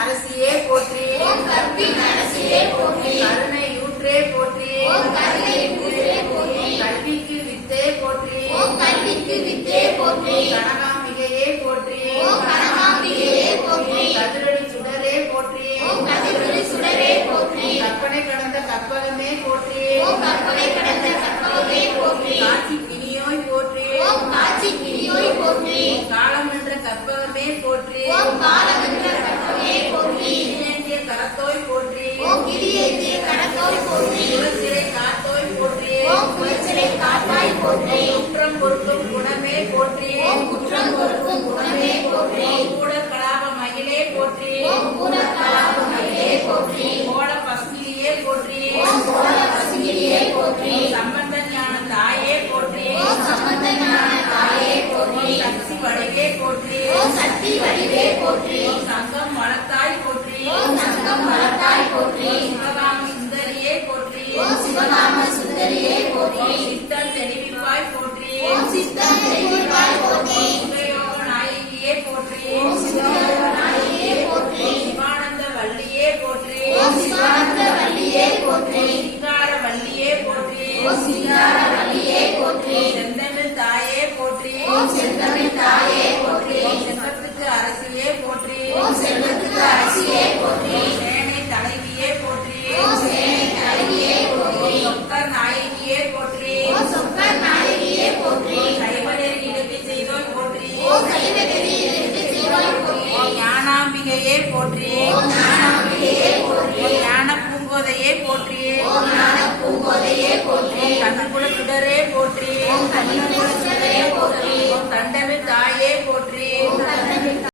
அரசியே போற்றி. ஓம் கற்பின் அரசியே போற்றி. கருணை ஊற்றே போற்றி. ஓம் கருணை ஊற்றே போற்றி. கல்விக்கு வித்தே போற்றி. ஓம் கல்விக்கு வித்தே போற்றி. கனகாம்பிகையே போற்றி. ஓம் கனகாம்பிகையே போற்றி. கதிரொளி சுடரே போற்றி. ஓம் கதிரொளி சுடரே போற்றி. கற்பனை கடந்த கற்பகமே போற்றி. ஓம் கற்பனை கடந்த கற்பகமே போற்றி. காட்சி கினியோய் போற்றி. ஓம் காட்சி கிரியோய் போற்றி. காலம் என்ற கற்பகமே போற்றி. ஓம் காலமென்ற கற்பகமே போற்றி. கிரியேந்திய கரத்தோய் போற்றி. ஓம் கிரியேந்திய கடத்தோய் போற்றி. குலச்சிறை காத்தோய் போற்றி. ஓம் குலச்சிறை காத்தாய் போற்றி. குற்றம் பொறுக்கும் குணமே போற்றி. ஓம் குற்றம் பொறுக்கும் குணமே போற்றி. கூட கலாப மகிழே போற்றி. ஓம் கூட கலாப மயிலே போற்றி. கோல பசுங்கிலியே போற்றி. ஓம் கோல பசுங்கிலியே போற்றி. சம்பந்த ஞான தாயே போற்றி. ஓம் சம்பந்த ஞான தாயே போற்றி. சக்தி வடிவே போற்றி. ஓம் சக்தி வடிவே போற்றி. சங்கம் வளர்த்தாய் போற்றி. ஓம் சங்கம் வளர்த்தாய் போற்றி. சிவகாம சுந்தரியே போற்றி. ஓம் சிவகாம சுந்தரியே போற்றி. சித்தம் தெளிவிப்பாய் போற்றி. ஓம் சித்தம் தெளிவாய் போற்றி. சிவயோக நாயகியே போற்றி. ஓம் சிவயோக நாயகியே போற்றி. சிவானந்த வள்ளியே போற்றி. ஓம் சிவானந்த வள்ளியே போற்றி. சிங்கார வள்ளியே போற்றி. ஓம் சிங்கார வள்ளியே போற்றி. செந்தமிழ் தாயே போற்றி. ஓம் செந்தமிழ் தாயே போற்றி. செல்வத்துக்கு அரசியே போற்றி. ஓம் செல்வத்துக்கு அரசியே போற்றி. சேனை தலைவியே போற்றி. ஓம் சேனை தலைவியே போற்றி. சொக்கர் நாயகியே போற்றி. ஓம் சொக்கர் நாயகியே போற்றி. சைவநெறி இழுக்கு செய்தோய் போற்றி. ஓம் சைவநெறி இழுக்கு செய்வாய் போற்றி. ஞானாம்பிகையே போற்றி. ஓம் ஞானாம்பிகையே போற்றி. ஞான பூங்கோதையே போற்றி.